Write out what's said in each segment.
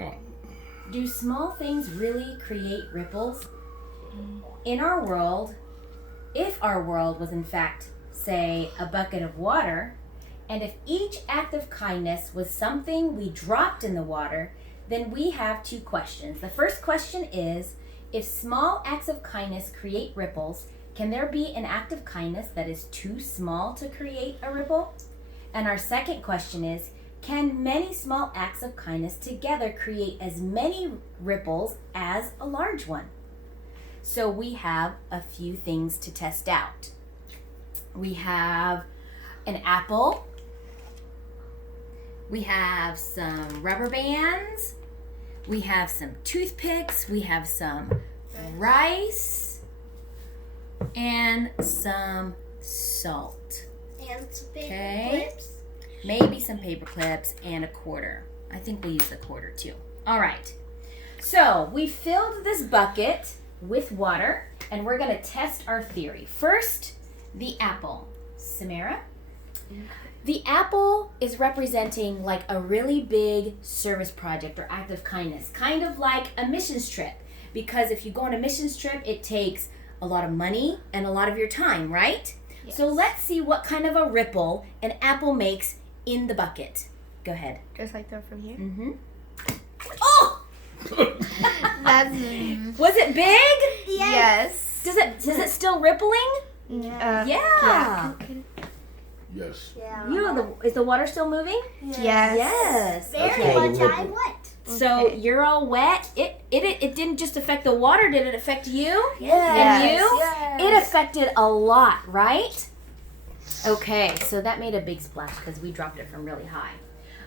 Oh. Do small things really create ripples? In our world, if our world was in fact, say, a bucket of water, and if each act of kindness was something we dropped in the water, then we have two questions. The first question is, if small acts of kindness create ripples, can there be an act of kindness that is too small to create a ripple? And our second question is, can many small acts of kindness together create as many ripples as a large one? So we have a few things to test out. We have an apple. We have some rubber bands. We have some toothpicks. We have some rice and some salt. And some paper clips. Maybe some paper clips and a quarter. I think we'll use the quarter too. All right. So we filled this bucket with water and we're going to test our theory. First, the apple. Samara? The apple is representing like a really big service project or act of kindness, kind of like a missions trip. Because if you go on a missions trip, it takes a lot of money and a lot of your time, right? Yes. So let's see what kind of a ripple an apple makes in the bucket. Go ahead. Just like that from here? Mm-hmm. Oh! That's... Was it big? Yes. Is it still rippling? Yeah. Yeah. Yes. Yeah. Is the water still moving? Yes. Yes. Very Okay. much I'm wet. So Okay. you're all wet. It didn't just affect the water. Did it affect you? Yes. And you? Yes. It affected a lot, right? Okay, so that made a big splash because we dropped it from really high.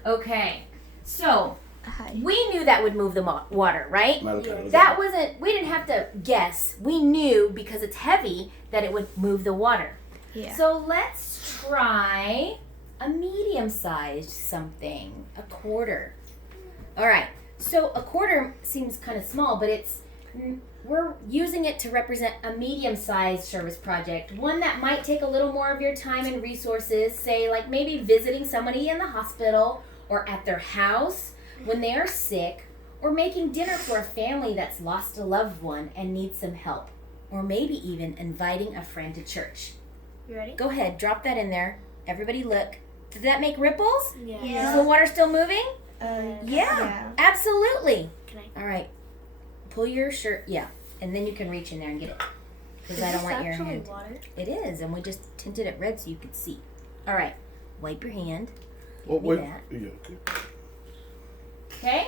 Okay, so Hi. we knew that would move the water, right? Yes. That wasn't, we didn't have to guess. We knew because it's heavy that it would move the water. Yeah. So let's try a medium-sized something, a quarter. All right, so a quarter seems kind of small, but we're using it to represent a medium-sized service project, one that might take a little more of your time and resources, say like maybe visiting somebody in the hospital or at their house when they are sick, or making dinner for a family that's lost a loved one and needs some help, or maybe even inviting a friend to church. You ready? Go ahead, drop that in there. Everybody look. Did that make ripples? Yeah. Is the water still moving? Yeah. Yeah, absolutely. Can I? All right, pull your shirt, yeah, and then you can reach in there and get it. Because I don't want your hand. Water? It is, and we just tinted it red so you could see. All right, wipe your hand. Oh, Give me wait. that. Yeah, okay. Okay?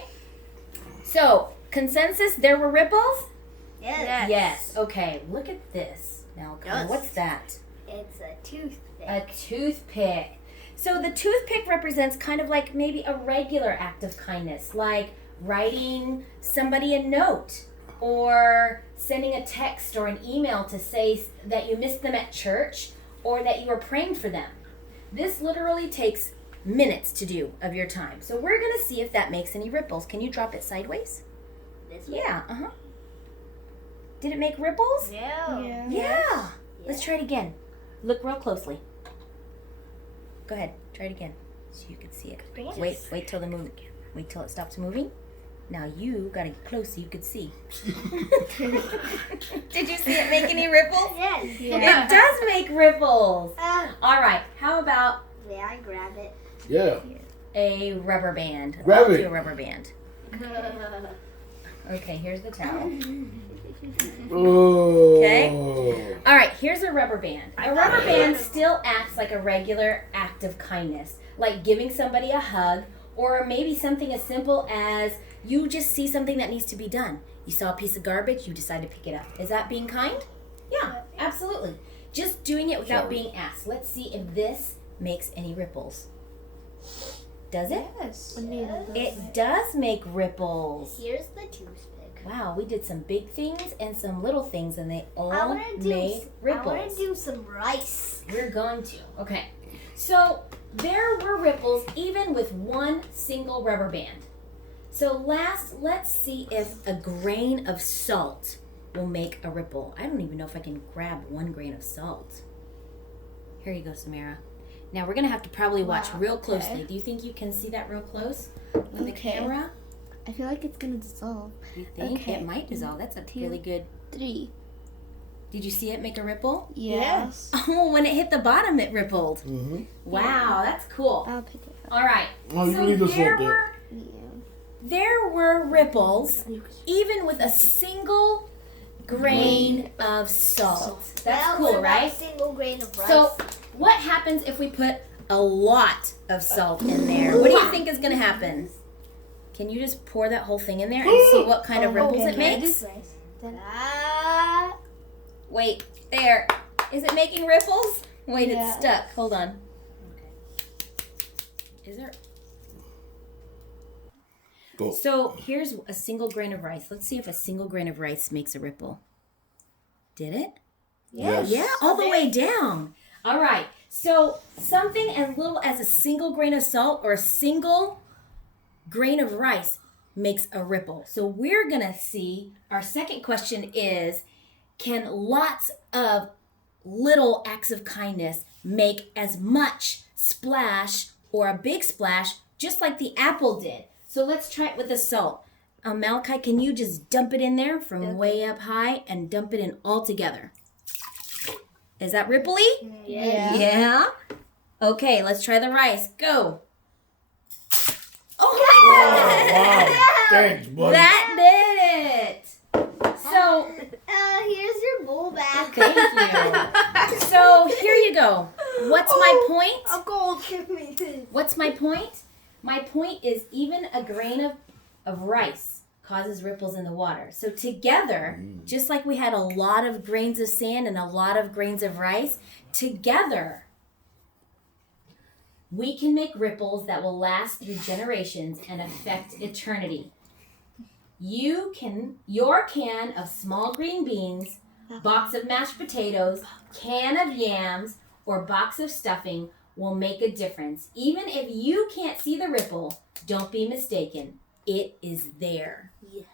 So, consensus, there were ripples? Yes. Yes. Okay, look at this. Now, Yes. what's that? It's a toothpick. A toothpick. So the toothpick represents kind of like maybe a regular act of kindness, like writing somebody a note or sending a text or an email to say that you missed them at church or that you were praying for them. This literally takes minutes to do of your time. So we're going to see if that makes any ripples. Can you drop it sideways? This way? Yeah, uh-huh. Did it make ripples? Yeah. Yeah. Let's try it again. Look real closely. Go ahead. Try it again so you can see it. Wait till wait till it stops moving. Now you gotta get close so you can see. Did you see it make any ripples? Yes. Yeah. It does make ripples. Uh, All right. How about may I grab it? Yeah. a rubber band? Grab I'll it. do a rubber band. Okay, here's the towel. Oh. Okay. All right, here's a rubber band. A rubber band still acts like a regular act of kindness, like giving somebody a hug, or maybe something as simple as you just see something that needs to be done. You saw a piece of garbage, you decide to pick it up. Is that being kind? Yeah, absolutely. Just doing it without being asked. Let's see if this makes any ripples. Does it? Yes. It does make ripples. Here's the toothpick. Wow, we did some big things and some little things, and they all I want to made ripples. do some rice. We're going to. Okay. So there were ripples even with one single rubber band. So let's see if a grain of salt will make a ripple. I don't even know if I can grab 1 grain of salt. Here you go, Samara. Now we're going to have to probably watch Wow, real closely. okay. Do you think you can see that real close with the Okay. camera? I feel like it's gonna dissolve. You think Okay. it might dissolve? That's a really good. 3. Did you see it make a ripple? Yes. Oh, when it hit the bottom, it rippled. Mm-hmm. Wow, that's cool. I'll pick it up. All right. Oh, you So can leave this there one there. there were ripples, even with a single grain of salt. That's Well, cool, what about right? a single grain of rice. So, what happens if we put a lot of salt in there? What do you think is going to happen? Can you just pour that whole thing in there and see what kind of ripples it makes? Ah, Wait, there. Is it making ripples? Wait, Yeah. it's stuck. Hold on. Is there? Go. So here's a single grain of rice. Let's see if a single grain of rice makes a ripple. Did it? Yes. Yeah, all the way down. All right. So something as little as a single grain of salt or a single grain of rice makes a ripple. So we're going to see, our second question is, can lots of little acts of kindness make as much splash or a big splash just like the apple did? So let's try it with the salt. Malachi, can you just dump it in there from way up high and dump it in all together? Is that ripply? Yeah. Yeah? Okay, let's try the rice. Go. Oh, Wow. Thanks, buddy. that did it. So, here's your bowl back. thank you. So, here you go. What's my point? Uncle, give me this. What's my point? My point is even a grain of rice causes ripples in the water. So together, just like we had a lot of grains of sand and a lot of grains of rice, together we can make ripples that will last through generations and affect eternity. Your can of small green beans, box of mashed potatoes, can of yams, or box of stuffing will make a difference. Even if you can't see the ripple, don't be mistaken. It is there. Yes.